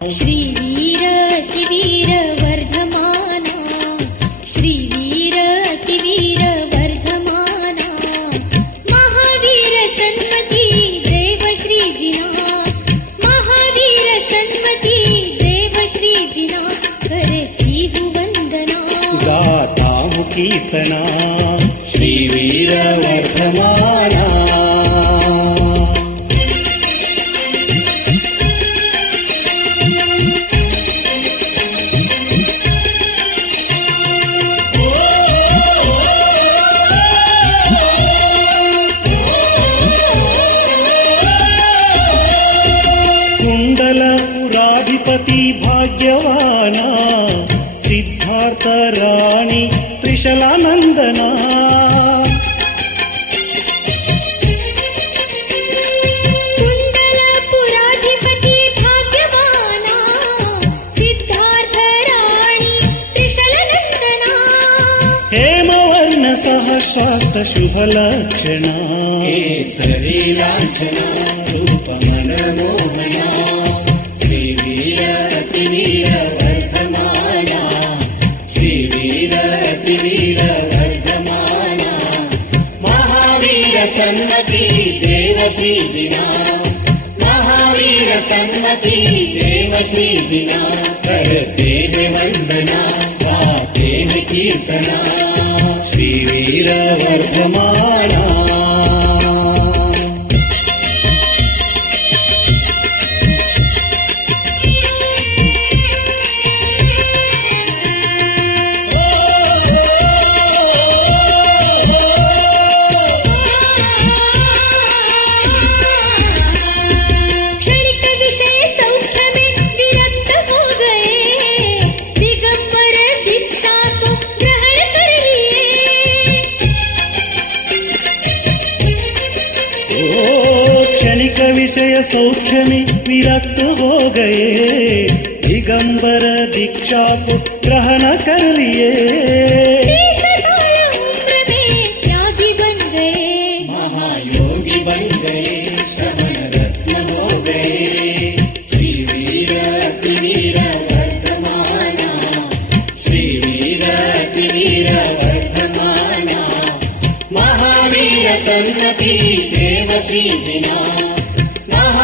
श्रीवीर अतिवीर वर्धमाना, श्रीवीर अतिवीर वर्धमाना, महावीर सन्मती देव श्रीजिना, महावीर सन्मती देव श्रीजिना, करती वंदना गाता कीर्तना श्रीवीर वर्धमाना. कुंडलपुराधिपती भाग्यवाना, सिद्धार्थ राणी त्रिशलानंदना, कुंडलपुराधिपती भाग्यवाना, सिद्धार्थ राणी त्रिशलानंदना, हेमवर्ण सहस्राष्ट शुभलक्षणा, केसरी लांछना रूप मनमोहना, श्रीवीर अतिवीर वर्धमाना, श्रीवीर अतिवीर वर्धमाना, महावीर सन्मती देव श्रीजिना, महावीर सन्मती देव श्रीजिना, करते हैं वंदना गाते हैं कीर्तना श्रीवीर वर्धमाना. क्षणिक विषय सौख्य में विरक्त हो गए, दिगंबर दीक्षा को ग्रहण कर लिए, त्यागी बन गए, महायोगी बन गए, श्रवण रत्न हो गए, श्रीवीर अतिवीर वर्धमाना, श्रीवीर अतिवीर वर्धमाना, महावीर सन्मती देव श्रीजिना.